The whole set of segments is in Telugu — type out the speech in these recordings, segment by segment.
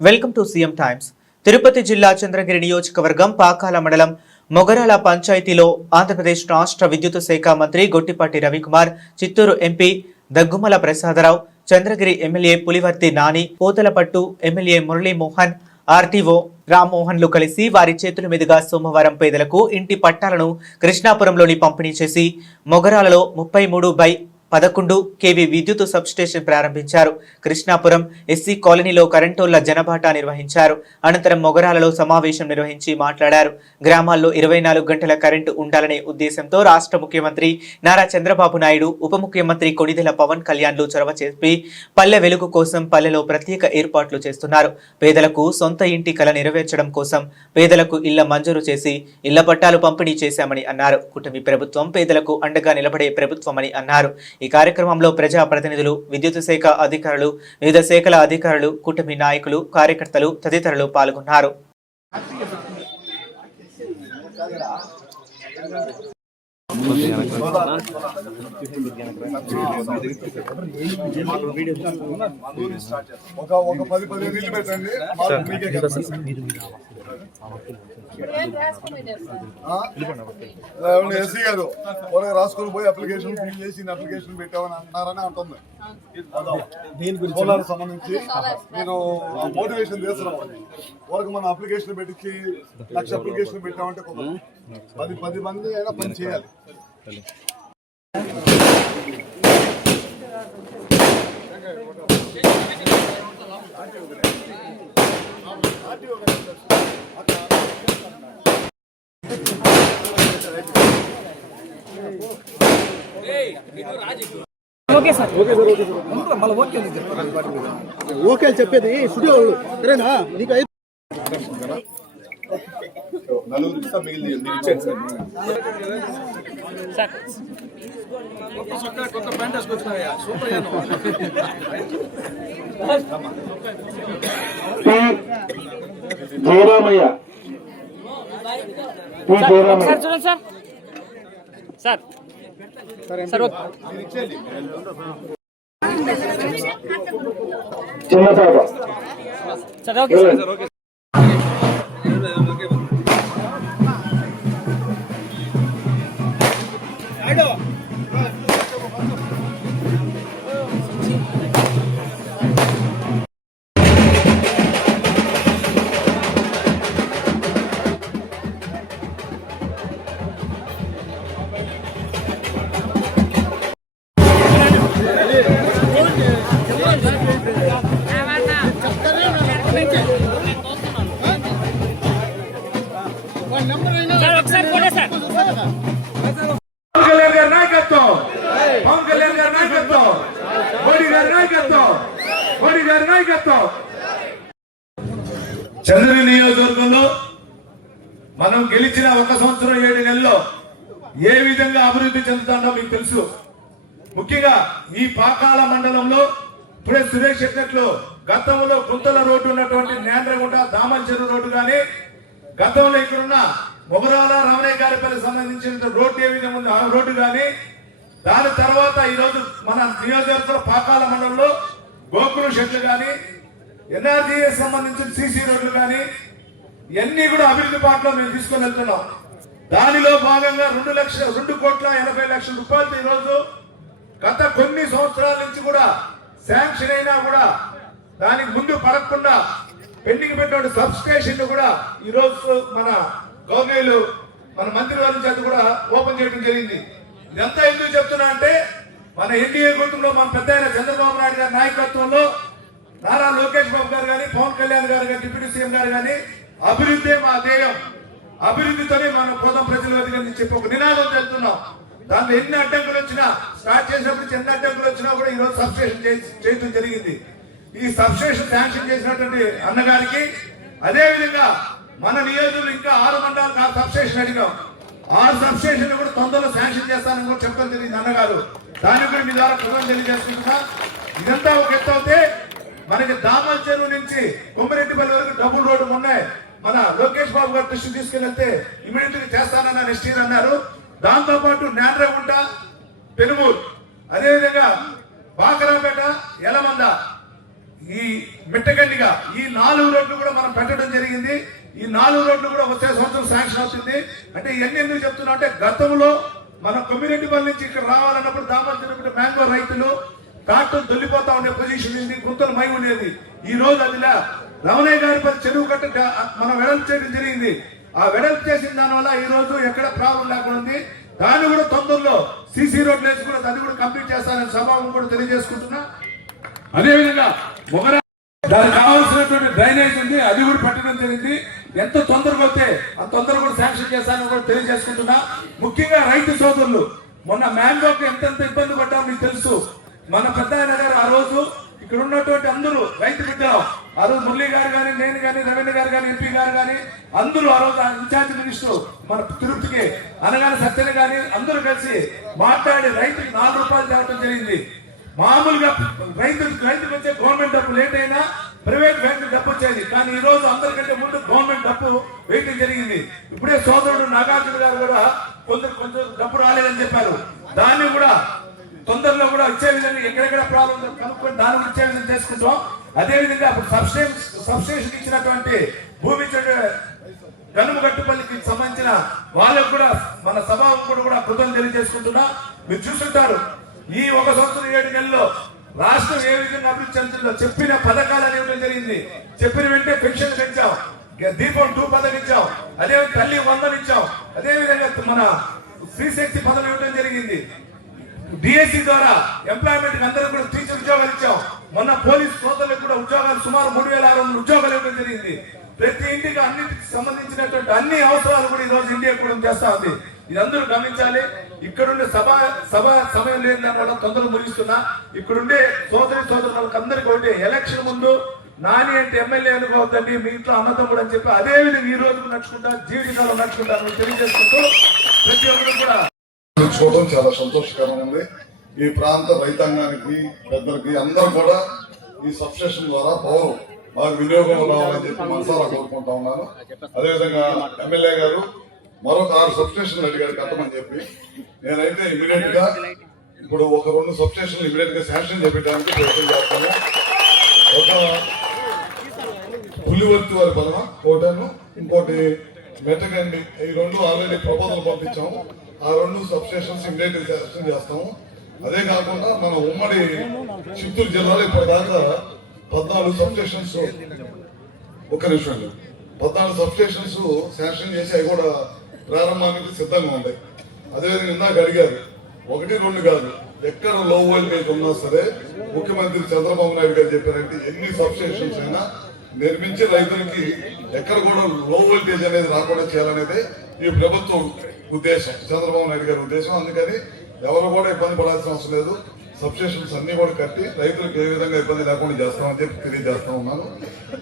Welcome to CM times. Tirupati జిల్లా చంద్రగిరి నియోజకవర్గం పాకాల మండలం మొగరాల పంచాయతీలో ఆంధ్రప్రదేశ్ రాష్ట్ర విద్యుత్ శాఖ మంత్రి Gottipati Ravikumar, Chittoor MP Daggumalla Prasadarao, Chandragiri MLA Pulivarthi Nani, Pothalapattu MLA Muralimohan, RTO రామ్మోహన్లు కలిసి వారి చేతుల మీదుగా సోమవారం పేదలకు ఇంటి పట్టాలను కృష్ణాపురంలోని పంపిణీ చేసి మొగరాలలో 33/11 kV విద్యుత్ సబ్స్టేషన్ ప్రారంభించారు. కృష్ణాపురం ఎస్సీ కాలనీలో కరెంటోళ్ల జనబాటా నిర్వహించారు. అనంతరం మొగరాలలో సమావేశం నిర్వహించి మాట్లాడారు. గ్రామాల్లో 24 గంటల కరెంటు ఉండాలనే ఉద్దేశంతో రాష్ట్ర ముఖ్యమంత్రి నారా చంద్రబాబు నాయుడు, ఉప ముఖ్యమంత్రి కొణిదెల పవన్ కళ్యాణ్లు చొరవ చేసి పల్లె వెలుగు కోసం పల్లెలో ప్రత్యేక ఏర్పాట్లు చేస్తున్నారు. పేదలకు సొంత ఇంటి కల నెరవేర్చడం కోసం పేదలకు ఇళ్ల మంజూరు చేసి ఇళ్ల పట్టాలు పంపిణీ చేశామని అన్నారు. కూటమి ప్రభుత్వం పేదలకు అండగా నిలబడే ప్రభుత్వమని అన్నారు. ఈ కార్యక్రమంలో ప్రజా ప్రతినిధులు, విద్యుత్ శాఖ అధికారులు, వివిధ శాఖల అధికారులు, కూటమి నాయకులు, కార్యకర్తలు తదితరులు పాల్గొన్నారు. ఎస్సీ గారు రాసుకొని పోయి అప్లికేషన్ ఫిల్ చేసి అప్లికేషన్ పెట్టామని అంటున్నారని అంటుంది. సోలార్ సంబంధించి మీరు మోటివేషన్ చేస్తున్నాం. వరకు మనం అప్లికేషన్ పెట్టించి 1,00,000 అప్లికేషన్ పెట్టామంటే 10 మంది అయినా పని చేయాలి. ఓకే చెప్పేది స్టూడియో సరేనా? నీకు నలుగురు మిగిలింది. కొత్త ప్యాంట్ వేసుకొచ్చినాయా? సూపర్ జయరామయ్య సార్ చిన్నపాప చంద్రగిరి నియోజకవర్గంలో మనం గెలిచిన 1 సంవత్సరం 7 నెలల్లో ఏ విధంగా అభివృద్ధి చెందుతుందో మీకు తెలుసు. ముఖ్యంగా ఈ పాకాల మండలంలో ఇప్పుడే సురేష్ చెప్పినట్లు గతంలో గుంతల రోడ్డు ఉన్నటువంటి నేంద్రగుంట దామల్చెరు రోడ్డు కానీ, గతంలో ఇక్కడున్న మొగరాల రమణయ్య గారిపల్లి సంబంధించిన రోడ్డు ఏ విధంగా ఉంది ఆ రోడ్డు కానీ, దాని తర్వాత ఈరోజు మన నియోజకవర్గంలో పాకాల మండలంలో గోకుల షెడ్లు కానీ, ఎన్ఆర్జీఎస్ సంబంధించిన సీసీ రోడ్లు కానీ ఇవన్నీ కూడా అభివృద్ధి పాటలో మేము తీసుకొని వెళ్తున్నాం. దానిలో భాగంగా 2,80,00,000 రూపాయలతో ఈరోజు గత కొన్ని సంవత్సరాల నుంచి కూడా శాంక్షన్ అయినా కూడా దానికి ముందు పడకుండా పెండింగ్ పెట్టిన సబ్ స్టేషన్ కూడా ఈరోజు మన గవర్నర్లు మన మంత్రి వారి చేత కూడా ఓపెన్ చేయడం జరిగింది. ఇదంతా ఎందుకు చెప్తున్నా అంటే మన ఎన్డీఏ కూటమిలో మన పెద్ద చంద్రబాబు నాయుడు గారి నాయకత్వంలో నారా లోకేష్ బాబు గారు కానీ, పవన్ కళ్యాణ్ గారు కానీ, డిప్యూటీ సీఎం గారు కానీ అభివృద్ధి మా ధ్యేయం, అభివృద్ధితోనే మనం పోదాం ప్రజల వద్దకు చెప్పి ఒక నినాదం చేస్తున్నాం. దాంట్లో ఎన్ని అడ్డంకులు వచ్చినా, స్టార్ట్ చేసినప్పుడు ఎన్ని అడ్డంకులు వచ్చినా కూడా ఈరోజు సబ్స్టేషన్ చేయడం జరిగింది. ఈ సబ్స్టేషన్ శాంక్షన్ చేసినటువంటి అన్నగారికి, అదే విధంగా మన నియోజకవర్గంలో ఇంకా 6 మండలాలకు ఆ సబ్స్టేషన్ అడిగాం. 6 సబ్స్టేషన్ కూడా తొందరలో శాంక్షన్ చేస్తానని కూడా చెప్పడం జరిగింది అన్నగారు. దానికి కూడా మీ ద్వారా కృతజ్ఞతలు తెలియజేసుకుంటున్నా. ఇదంతా ఒక ఎత్తు అయితే మనకి దామల్చెరు నుంచి కొమ్మిరెడ్డిపల్లి వరకు డబుల్ రోడ్డు ఉన్నాయి. మన లోకేష్ బాబు గారు దృష్టి తీసుకెళ్తే ఇమీడియట్ గా చేస్తానన్న నెక్స్ట్ ఇయర్ అన్నారు. దాంతో పాటు నేంద్రగుంట, పెనుమూరు, అదేవిధంగా బాకరాపేట, యలమంద ఈ మిట్టగండిగా ఈ 4 రోడ్లు కూడా మనం పెట్టడం జరిగింది. ఈ 4 రోడ్లు కూడా వచ్చే సంవత్సరం శాంక్షన్ అవుతుంది. అంటే ఇవన్నీ ఎందుకు చెప్తున్నా అంటే గతంలో మన కొమ్మిరెడ్డిపల్లి నుంచి ఇక్కడ రావాలన్నప్పుడు దామర్చినప్పుడు మ్యాంగో రైతులు ట్రాక్టర్ దొల్లిపోతా ఉండే పొజిషన్ ఉంది, గుంతలు మై ఉండేది. ఈ రోజు అదిలా రమణయ్య గారి చెరువు కట్ట మనం వెడల్పు చేయడం జరిగింది. ఆ వెడల్పు చేసిన దానివల్ల ఈ రోజు ఎక్కడ ప్రాబ్లం లేకుండా ఉంది. దాన్ని కూడా తొందరలో సీసీ రోడ్లు వేసి కూడా అది కూడా కంప్లీట్ చేస్తారని సభావం కూడా తెలియజేసుకుంటున్నా. అదేవిధంగా దానికి కావాల్సినటువంటి డ్రైనేజ్ ఉంది, అది కూడా పెట్టడం జరిగింది. ఎంత తొందరగా వస్తే అంత తొందరగా కూడా శాంక్షన్ చేస్తానని కూడా తెలియజేసుకుంటున్నా. ముఖ్యంగా రైతు సోదరులు మొన్న మ్యాంగోకి ఎంతెంత ఇబ్బంది పడ్డామో మీకు తెలుసు. మన పెద్ద ఆయన గారు ఆ రోజు ఇక్కడ ఉన్నటువంటి అందరూ రైతు బిడ్డలు ఆ రోజు మురళీ గారు కానీ, నేను కానీ, రవీంద్ర గారు కానీ, ఎంపీ గారు కానీ అందరూ ఆ రోజు ఇన్ఛార్జ్ మినిస్టర్ మన తిరుపతికి అనగానే సత్యన కానీ అందరూ కలిసి మాట్లాడి రైతుకి 4 రూపాయలు తేవడం జరిగింది. మామూలుగా రైతులకు వచ్చే గవర్నమెంట్ డబ్బు లేట్ అయినా ప్రైవేట్ బ్యాంకు డబ్బు వచ్చేది. కానీ ఈ రోజు అందరికంటే ముందు గవర్నమెంట్ డబ్బు వేయడం జరిగింది. ఇప్పుడే సోదరుడు నాగార్జున గారు కూడా కొంచెం డబ్బు రాలేదని చెప్పారు. దాన్ని కూడా తొందరలో కూడా ఇచ్చే విధంగా ఎక్కడెక్కడ ప్రాబ్లం కనుక్కొని దాని కూడా ఇచ్చే విధంగా చేసుకుంటాం. అదేవిధంగా అప్పుడు సబ్స్టేషన్ ఇచ్చినటువంటి భూమి గనుమగట్టుపల్లికి సంబంధించిన వాళ్ళకు కూడా మన సభాముఖుడు కూడా కృతజ్ఞతలు తెలియజేసుకుంటున్నా. మీరు చూస్తుంటారు ఈ 1 సంవత్సరం 7 నెలల్లో రాష్ట్రం ఏ విధంగా అభివృద్ధి చెందుతుందో చెప్పిన పథకాలు ఇవ్వడం జరిగింది. చెప్పిన వెంటనే పెన్షన్ పెంచాం, దీపం 2 పథకం ఇచ్చాం, అదే తల్లి 100 ఇచ్చాం, అదేవిధంగా మన శ్రీశక్తి పథకం ఇవ్వడం జరిగింది. డిఎస్సి ద్వారా ఎంప్లాయ్మెంట్ అందరూ కూడా టీచర్ ఉద్యోగాలు ఇచ్చాం. మొన్న పోలీస్ సోదరులకు కూడా ఉద్యోగాలు సుమారు 3600 ఉద్యోగాలు ఇవ్వడం జరిగింది. ప్రతి ఇంటికి అన్నిటికి సంబంధించినటువంటి అన్ని అవసరాలు కూడా ఈ రోజు ఇండియా కూడా చేస్తా ఉంది. ఇది అందరూ గమనించాలి. ఇక్కడుండే సభ సమయం లేదని కూడా తొందరగా ముగిస్తున్నా. ఇక్కడుండే సోదరులకు అందరికీ ఒకటి ఎలక్షన్ ముందు నాని అంటే ఎమ్మెల్యే అనుకోవద్దండి, మీ ఇంట్లో అన్నతమ్ముడు అని చెప్పి అదే విధంగా ఈ రోజు నడుచుకుంటా జీవితాలు నడుచుకుంటా తెలియజేసుకుంటూ ప్రతి ఒక్కరు కూడా చూడడం చాలా సంతోషకరంగా ఉంది. ఈ ప్రాంత రైతాంగానికి పెద్దలకి అందరూ కూడా ఈ సబ్స్టేషన్ ద్వారా పవర్ మాకు వినియోగం రావాలని చెప్పి మనసారా కోరుకుంటా ఉన్నాను. అదేవిధంగా ఎమ్మెల్యే గారు మరొక 6 సబ్స్టేషన్లు అడిగారు కట్టమని చెప్పి, నేనైతే ఇమీడియట్ గా ఇప్పుడు ఒక 2 సబ్స్టేషన్లు ఇమీడియట్ గా శాంక్షన్ చేపించడానికి ప్రయత్నం చేస్తాను. ఒక పులివర్తి వారి బలమ కోటను, ఇంకోటి మెట్టగండి, ఈ 2 ఆల్రెడీ ప్రపోజల్ పంపించాము. ఆ 2 సబ్స్టేషన్స్ ఇమీడియట్ గా శాంక్షన్ చేస్తాము. అదే కాకుండా మన ఉమ్మడి చిత్తూరు జిల్లాలో ఇప్పటిదాకా 14 సబ్స్టేషన్స్ 14 సబ్స్టేషన్స్ శాంక్షన్ చేసి అవి కూడా ప్రారంభానికి సిద్ధంగా ఉన్నాయి. అదేవిధంగా ఇందాక అడిగారు 1, 2 కాదు, ఎక్కడ లో వోల్టేజ్ ఉన్నా సరే ముఖ్యమంత్రి చంద్రబాబు నాయుడు గారు చెప్పారంటే ఎన్ని సబ్స్టేషన్స్ అయినా నిర్మించి రైతులకి ఎక్కడ కూడా లో వోల్టేజ్ అనేది రాకుండా చేయాలనేది ఈ ప్రభుత్వం ఉద్దేశం, చంద్రబాబు నాయుడు గారి ఉద్దేశం. అందుకని ఎవరు కూడా ఇబ్బంది పడాల్సిన అవసరం లేదు. సబ్స్టేషన్స్ అన్ని కూడా కట్టి రైతులకు ఏ విధంగా ఇబ్బంది లేకుండా చేస్తామని చెప్పి తెలియజేస్తా ఉన్నాను.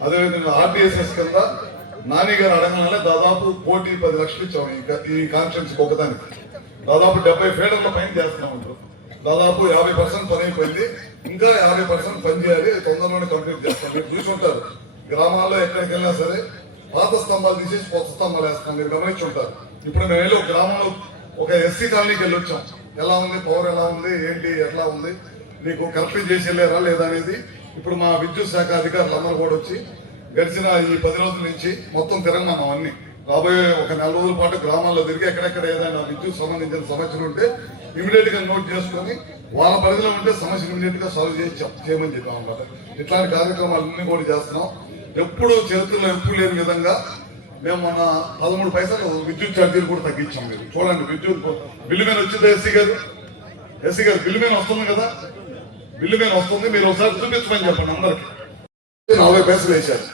అదేవిధంగా ఆర్టీఎస్ఎస్ కింద నాని గారు అడగగానే దాదాపు 1,10 లక్షలు ఇచ్చాము. ఈ కాన్స్టిట్యూన్సీ ఒకదానికి దాదాపు 70 ఫీడర్ల పైన చేస్తున్నాం. దాదాపు 50% పని అయిపోయింది. ఇంకా 50% పని చేయాలి, తొందరలోనే కంప్లీట్ చేస్తాం. మీరు చూసుంటారు గ్రామాల్లో ఎక్కడికి వెళ్ళినా సరే పాత స్తంభాలు తీసేసి కొత్త స్తంభాలు వేస్తాం. మీరు గమనించి ఉంటారు. ఇప్పుడు మేము వెళ్ళి ఒక గ్రామంలో ఒక ఎస్సీ కాలనీకి వెళ్ళి వచ్చాం. ఎలా ఉంది పవర్, ఎలా ఉంది, ఏంటి, ఎట్లా ఉంది, నీకు కరెక్ట్ చేసి వెళ్ళారా లేదా అనేది ఇప్పుడు మా విద్యుత్ శాఖ అధికారులు అందరూ కూడా వచ్చి గడిచిన ఈ 10 రోజుల నుంచి మొత్తం తిరగమన్నాం. అన్ని రాబోయే ఒక 4 రోజుల పాటు గ్రామాల్లో తిరిగి ఎక్కడెక్కడ ఏదైనా విద్యుత్ సంబంధించిన సమస్యలు ఉంటే ఇమీడియట్ గా నోట్ చేసుకుని వాళ్ళ పరిధిలో ఉంటే సమస్య ఇమీడియట్ గా సాల్వ్ చేయమని చెప్పాం అన్నమాట. ఇట్లాంటి కార్యక్రమాలన్నీ కూడా చేస్తున్నాం. ఎప్పుడు చరిత్రలో ఎప్పుడు లేని విధంగా మేము మన 13 పైసలు విద్యుత్ ఛార్జీలు కూడా తగ్గించాం. మీరు చూడండి, విద్యుత్ బిల్లు మీద వచ్చింది ఎస్సీ గారు బిల్లు మీద వస్తుంది కదా, బిల్లు మీద వస్తుంది. మీరు ఒకసారి చూపించమని చెప్పండి అందరికి. 40 పైసలు వేశారు.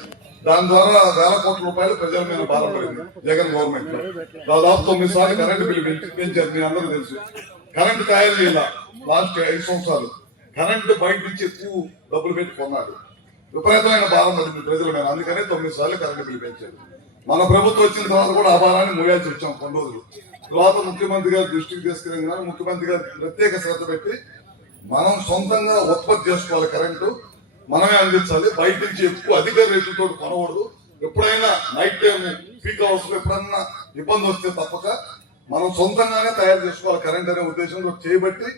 దాని ద్వారా వేల కోట్ల రూపాయలు ప్రజల మీద బాధపడింది జగన్ గవర్నమెంట్ లో. దాదాపు 9 సార్లు కరెంటు బిల్లు పెంచారు. మీ అందరూ తెలుసు. కరెంటు కాయలు ఇలా లాస్ట్ 5 సంవత్సరాలు కరెంటు బయట నుంచి ఎక్కువ డబ్బులు పెట్టి కొన్నాడు. విపరీతమైన భారం పడింది ప్రజల మీద. అందుకనే 9 సార్లు కరెంటు బిల్లు పెంచారు. మన ప్రభుత్వం వచ్చిన తర్వాత కూడా ఆ భారాన్ని మోయాల్సి వచ్చాం కొన్ని రోజులు. తర్వాత ముఖ్యమంత్రి గారు దృష్టికి తీసుకెళ్ళిన ముఖ్యమంత్రి గారు ప్రత్యేక శ్రద్ధ పెట్టి మనం సొంతంగా ఉత్పత్తి చేసుకోవాలి, కరెంటు మనమే అందించాలి, బయట నుంచి ఎక్కువ అధిక రేట్లతో కొనకూడదు. ఎప్పుడైనా నైట్ టైం పీక్ అవర్స్ లో ఎప్పుడన్నా ఇబ్బంది వస్తే తప్పక మనం సొంతంగానే తయారు చేసుకోవాలి కరెంట్ అనే ఉద్దేశంతో చేయబట్టి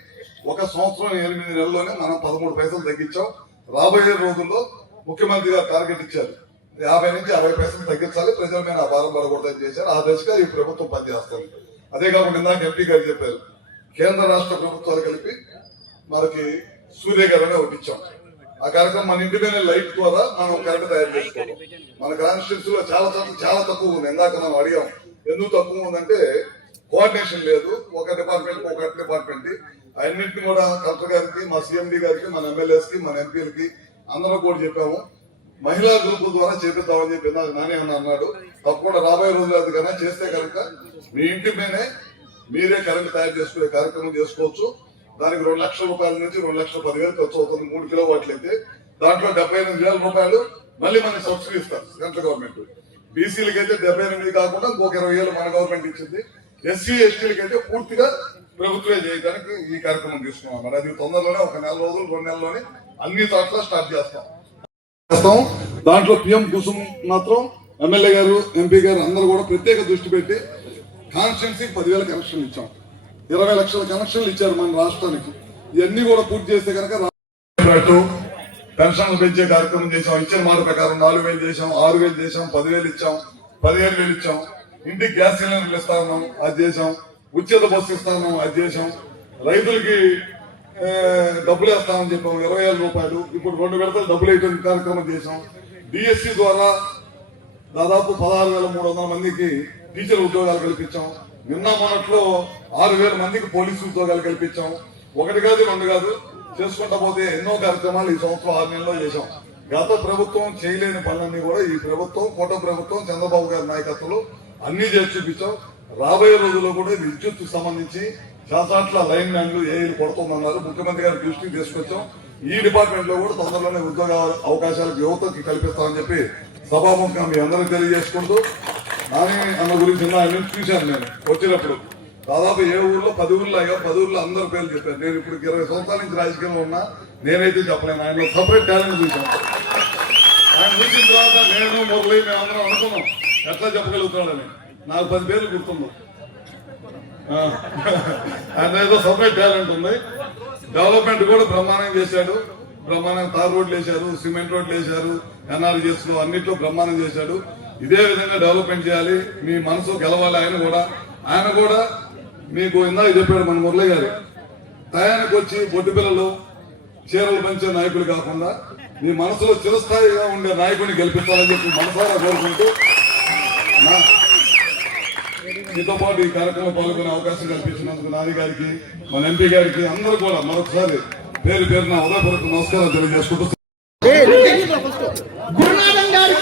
1 సంవత్సరం 8 నెలల్లోనే మనం 13 పైసలు తగ్గించాం. రాబోయే రోజుల్లో ముఖ్యమంత్రి గారు టార్గెట్ ఇచ్చారు 50 నుంచి 60% తగ్గించాలి, ప్రజల మీద భారం పడకూడదని చేశారు. ఆ దశగా ఈ ప్రభుత్వం పనిచేస్తుంది. అదే కాకుండా ఇందాక ఎంపీ గారు చెప్పారు, కేంద్ర రాష్ట్ర ప్రభుత్వాలు కలిపి మనకి సూర్య గారు ఒకటి ఇచ్చాం. ఆ కార్యక్రమం మన ఇంటి మీద లైట్ ద్వారా మనం కరెంట్ తయారు చేసుకోవాలి. మన కాన్స్టిట్యూన్సీ లో చాలా తక్కువ ఉంది. ఇందాక మనం అడిగాం ఎందుకు తక్కువ ఉందంటే కోఆర్డినేషన్ లేదు. ఒక డిపార్ట్మెంట్ అన్నింటినీ కూడా కలెక్టర్ గారికి, మా సిఎండి గారికి, మన ఎమ్మెల్యేస్ కి, మన ఎంపీలకి అందరూ కూడా చెప్పాము. మహిళా గ్రూప్ ద్వారా చేపిద్దామని చెప్పి నానే అన్నాడు. తప్పకుండా రాబోయే రోజులు అది కన్నా చేస్తే కనుక మీ ఇంటి మీదే మీరే కరెంట్ తయారు చేసుకునే కార్యక్రమం చేసుకోవచ్చు. దానికి 2 లక్షల రూపాయల నుంచి 2,10,000 ఖర్చు అవుతుంది. 3 కిలోవాట్లు అయితే దాంట్లో 78,000 రూపాయలు మళ్ళీ మనకి సబ్సిడీ ఇస్తారు సెంట్రల్ గవర్నమెంట్. బీసీలకి అయితే 78 కాకుండా ఇంకొక 20,000 మన గవర్నమెంట్ ఇచ్చింది. ఎస్సీ ఎస్టీలకి అయితే పూర్తిగా ప్రభుత్వమే చేయడానికి ఈ కార్యక్రమం తీసుకున్నాం. మరి అది తొందరలోనే 1 నెల రోజులు 2 నెలల్లోనే అన్ని చోట్ల స్టార్ట్ చేస్తాం. దాంట్లో పిఎం కుసుమ్ మాత్రం ఎమ్మెల్యే గారు, ఎంపీ గారు అందరూ కూడా ప్రత్యేక దృష్టి పెట్టి కాన్స్టిట్యున్సీకి 10,000 కనెక్షన్లు ఇచ్చాం. 20 లక్షల కనెక్షన్లు ఇచ్చారు మన రాష్ట్రానికి. ఇవన్నీ కూడా పూర్తి చేస్తే కనుక పెన్షన్లు పెంచే కార్యక్రమం చేశాం. ఇచ్చిన మాట ప్రకారం 4,000 చేశాం, 6,000 చేశాం, 10,000 ఇచ్చాం, 15,000 ఇచ్చాం. ఇంటికి గ్యాస్ సిలిండర్లు ఇస్తా ఉన్నాం, అది చేశాం. ఉచిత బస్సు ఇస్తా ఉన్నాం, అది చేశాం. రైతులకి డబ్బులు వేస్తామని చెప్పాం 20,000 రూపాయలు. ఇప్పుడు 2 విడతలు డబ్బులు వేయడం కార్యక్రమం చేశాం. డిఎస్సి ద్వారా దాదాపు 16,300 మందికి టీచర్ ఉద్యోగాలు కల్పించాం. నిన్న మొన్నట్లో 6,000 మందికి పోలీసు ఉద్యోగాలు కల్పించాం. 1 కాదు 2 కాదు చేసుకుంటా పోతే ఎన్నో కార్యక్రమాలు ఈ సంవత్సరం 6 నెలల్లో చేశాం. గత ప్రభుత్వం చేయలేని పనులన్నీ కూడా ఈ ప్రభుత్వం, కోట ప్రభుత్వం, చంద్రబాబు గారి నాయకత్వంలో అన్ని చేసి చూపించాం. రాబోయే రోజుల్లో కూడా విద్యుత్ సంబంధించి శాసనాట్ల లైన్ మ్యాన్లు ఏఈలు కొడుతుందన్నారు. ముఖ్యమంత్రి గారి దృష్టికి తీసుకొచ్చాం. ఈ డిపార్ట్మెంట్ లో కూడా తొందరలోనే ఉద్యోగ అవకాశాలకు యువతకి కల్పిస్తామని చెప్పి సభాముఖంగా మీ అందరికీ తెలియజేసుకుంటూ, నాని అన్న గురించి ఆయన చూశాను నేను వచ్చినప్పుడు. దాదాపు 7 ఊర్లో 10 ఊర్లో అయ్యా, 10 ఊర్లో అందరి పేర్లు చెప్పాను. నేను ఇప్పుడు 20 సంవత్సరాల నుంచి రాజకీయంలో ఉన్నా, నేనైతే చెప్పలేను. ఆయన సపరేట్ టాలెంట్ చూశాను. ఆయన చూసిన తర్వాత నేను మురళి మేమందరం అనుకున్నాం ఎట్లా చెప్పగలుగుతున్నాడని. నాకు 10 పేర్లు గుర్తున్నాం. ఆయన ఏదో సపరేట్ టాలెంట్ ఉంది. డెవలప్మెంట్ కూడా బ్రహ్మాండంగా చేశాడు. బ్రహ్మాండంగా తార్ రోడ్లు వేశారు, సిమెంట్ రోడ్లు వేశారు, ఎన్ఆర్జీఎస్ లో అన్నిట్లో బ్రహ్మాండం చేశాడు. ఇదే విధంగా డెవలప్మెంట్ చేయాలి, మీ మనసు గెలవాలి. ఆయన కూడా మీకు ఇందాక చెప్పాడు మన మురళి గారు, టయానికి వచ్చి బొడ్డు పిల్లలు చీరలు పెంచే నాయకులు కాకుండా మీ మనసులో చిరస్థాయిగా ఉండే నాయకుడిని గెలిపించాలని చెప్పి మనసారా కోరుకుంటూ మీతో పాటు ఈ కార్యక్రమంలో పాల్గొనే అవకాశం కల్పించినందుకు నాని గారికి, మన ఎంపీ గారికి అందరూ కూడా మరొకసారి పేరున హృదయపూర్వక నమస్కారం తెలియజేసుకుంటూ గురునాథం గారికి